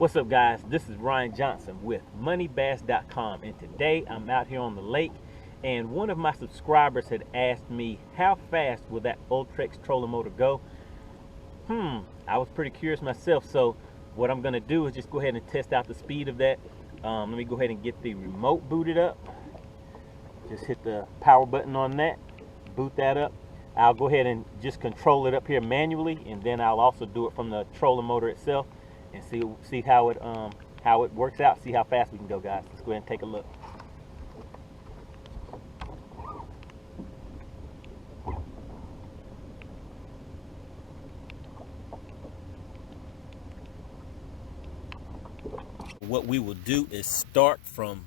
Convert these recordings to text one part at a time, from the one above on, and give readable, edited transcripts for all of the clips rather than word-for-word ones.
What's up, guys? This is Ryan Johnson with moneybass.com, and today I'm out here on the lake, and one of my subscribers had asked me how fast will that Ultrex trolling motor go. I was pretty curious myself, so what I'm gonna do is just go ahead and test out the speed of that. Let me go ahead and get the remote booted up. Just hit the power button on that, boot that up. I'll go ahead and just control it up here manually, and then I'll also do it from the trolling motor itself and see how it works out, see how fast we can go, guys. Let's go ahead and take a look. What we will do is start from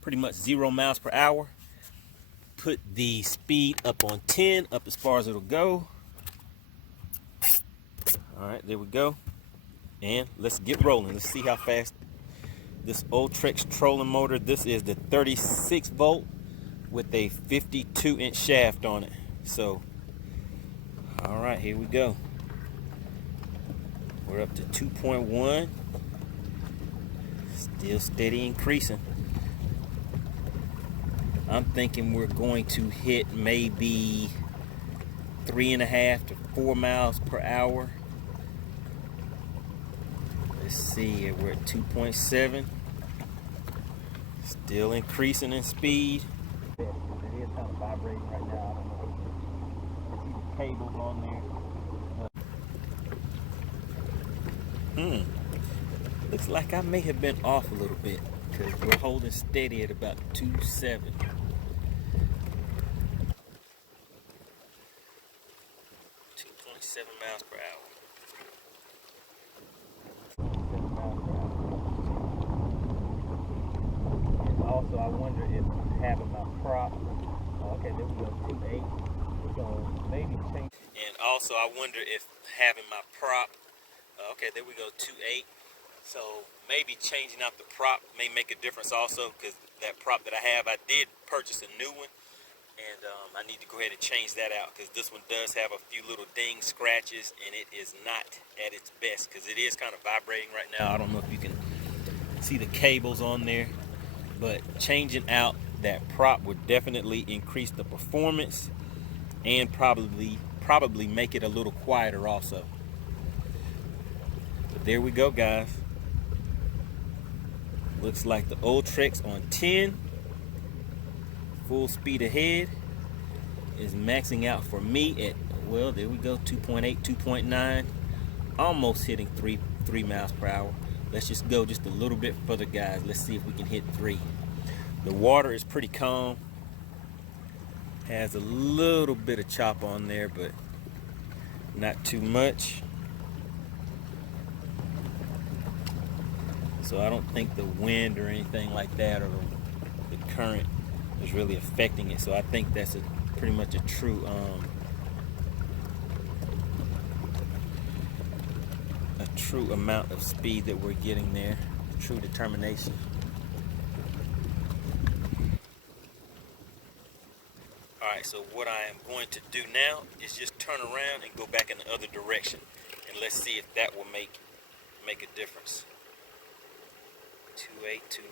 pretty much 0 miles per hour, put the speed up on 10, up as far as it'll go. All right, there we go. And let's get rolling. Let's see how fast this Ultrex trolling motor. This is the 36 volt with a 52-inch shaft on it. So, all right, here we go. We're up to 2.1. Still steady increasing. I'm thinking we're going to hit maybe 3.5 to 4 miles per hour. Let's see, we're at 2.7. Still increasing in speed. It is kind of vibrating right now. I don't know. I see the cables on there. Looks like I may have been off a little bit because we're holding steady at about 2.7. 2.7 miles per hour. Also, I wonder if having my prop, okay, there we go, 2.8, so maybe change. And also, I wonder if having my prop, okay, there we go, 2.8, so maybe changing out the prop may make a difference also, because that prop that I have, I did purchase a new one, and I need to go ahead and change that out, because this one does have a few little ding scratches, and it is not at its best, because it is kind of vibrating right now. I don't know if you can see the cables on there. But changing out that prop would definitely increase the performance and probably make it a little quieter also. But there we go, guys. Looks like the Ultrex on 10, full speed ahead, is maxing out for me at, well, there we go, 2.8, 2.9, almost hitting 3 miles per hour. Let's just go just a little bit further, guys. Let's see if we can hit 3. The water is pretty calm. Has a little bit of chop on there, but not too much. So I don't think the wind or anything like that, or the current, is really affecting it. So I think that's pretty much a true amount of speed that we're getting there, true determination. Alright, so what I am going to do now is just turn around and go back in the other direction, and let's see if that will make a difference. 2.8, 2.9.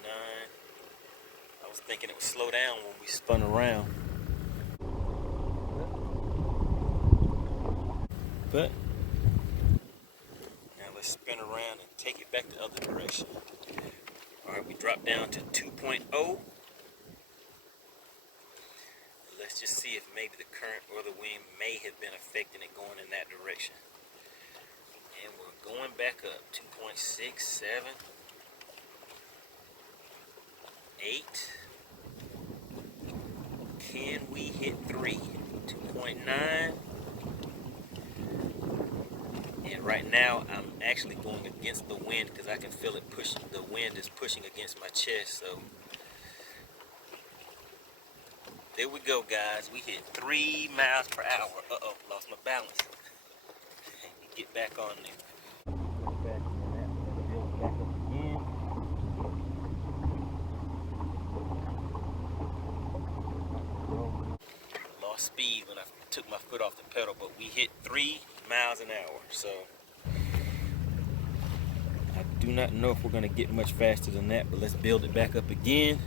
I was thinking it would slow down when we spun around, but let's spin around and take it back the other direction. Alright, we dropped down to 2.0. Let's just see if maybe the current or the wind may have been affecting it going in that direction. And we're going back up. 2.6, 7, 8. Can we hit 3? 2.9. And right now, I'm actually going against the wind because I can feel it pushing. The wind is pushing against my chest. So there we go, guys. We hit 3 miles per hour. Uh-oh, lost my balance. Get back on there. Back up again. Lost speed when I took my foot off the pedal, but we hit 3 miles an hour. So I do do not know if we're going to get much faster than that, but let's build it back up again.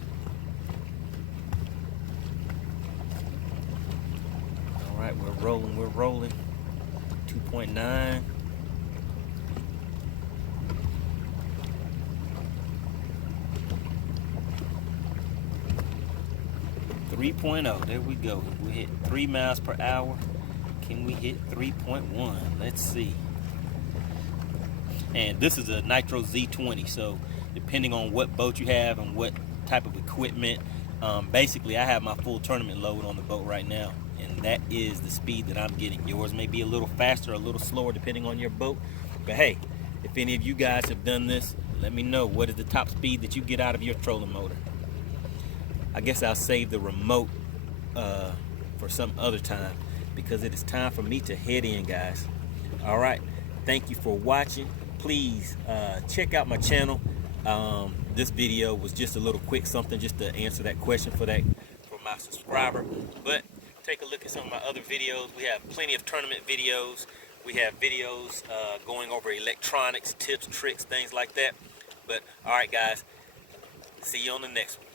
All right, we're rolling. 2.9. 3.0, there we go. We hit 3 miles per hour. Can we hit 3.1? Let's see. And this is a Nitro Z20, so depending on what boat you have and what type of equipment, basically I have my full tournament load on the boat right now, and that is the speed that I'm getting. Yours may be a little faster or a little slower depending on your boat, but hey, if any of you guys have done this, let me know what is the top speed that you get out of your trolling motor. I guess I'll save the remote for some other time, because it is time for me to head in, guys. All right, thank you for watching. Please check out my channel. This video was just a little quick something just to answer that question for my subscriber, but take a look at some of my other videos. We have plenty of tournament videos. We have videos going over electronics, tips, tricks, things like that. But all right, guys, see you on the next one.